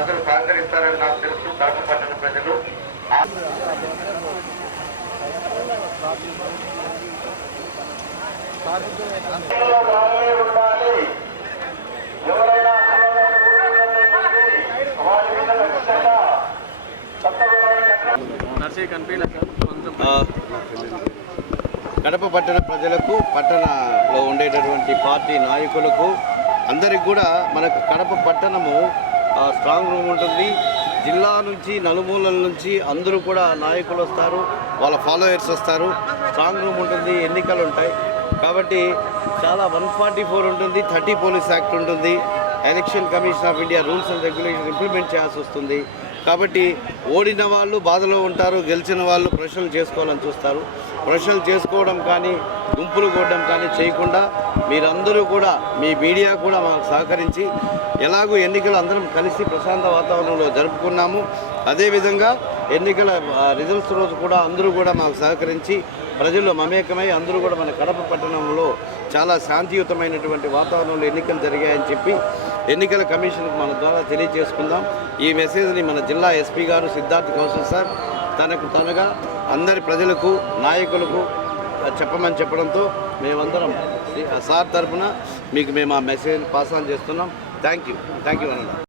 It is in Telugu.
కడప పట్టణ ప్రజలు రానే ఉండాలి ఎవరైనా అక్రమాలు కూడుకున్నట్లయితే వారి కడప పట్టణ ప్రజలకు పట్టణలో ఉండేటటువంటి పార్టీ నాయకులకు అందరికి కూడా మనకు కడప పట్టణము స్ట్రాంగ్ రూమ్ ఉంటుంది. జిల్లా నుంచి నలుమూలల నుంచి అందరూ కూడా నాయకులు వస్తారు. వాళ్ళ ఫాలోయర్స్ వస్తారు. స్ట్రాంగ్ రూమ్ ఉంటుంది. ఎన్నికలు ఉంటాయి. కాబట్టి చాలా వన్ ఫార్టీ ఫోర్ ఉంటుంది. థర్టీ పోలీస్ యాక్ట్ ఉంటుంది. Election commission of India rules and regulation implement చేయాల్సి వస్తుంది. కాబట్టి ఓడిన వాళ్ళు బాధలో ఉంటారు. గెలిచిన వాళ్ళు ప్రశ్నలు చేసుకోవాలని చూస్తారు. ప్రశ్నలు చేసుకోవడం కానీ గుంపులు కొట్టడం కానీ చేయకుండా మీరందరూ కూడా మీ మీడియా కూడా మాకు సహకరించి ఎలాగూ ఎన్నికలు అందరం కలిసి ప్రశాంత వాతావరణంలో జరుపుకున్నాము. అదేవిధంగా ఎన్నికల రిజల్ట్స్ రోజు కూడా అందరూ కూడా మాకు సహకరించి ప్రజలు మమేకమై అందరూ కూడా మన కడప పట్టణంలో చాలా శాంతియుతమైనటువంటి వాతావరణంలో ఎన్నికలు జరిగాయని చెప్పి ఎన్నికల కమిషన్కు మన ద్వారా తెలియజేసుకుందాం. ఈ మెసేజ్ని మన జిల్లా ఎస్పీ గారు సిద్ధార్థ్ కౌశల్ సార్ తనకు తనగా అందరి ప్రజలకు నాయకులకు చెప్పమని చెప్పడంతో మేమందరం సార్ తరఫున మీకు మేము ఆ మెసేజ్ పాస్ ఆన్ చేస్తున్నాం. థ్యాంక్ యూ థ్యాంక్ యూ అన్న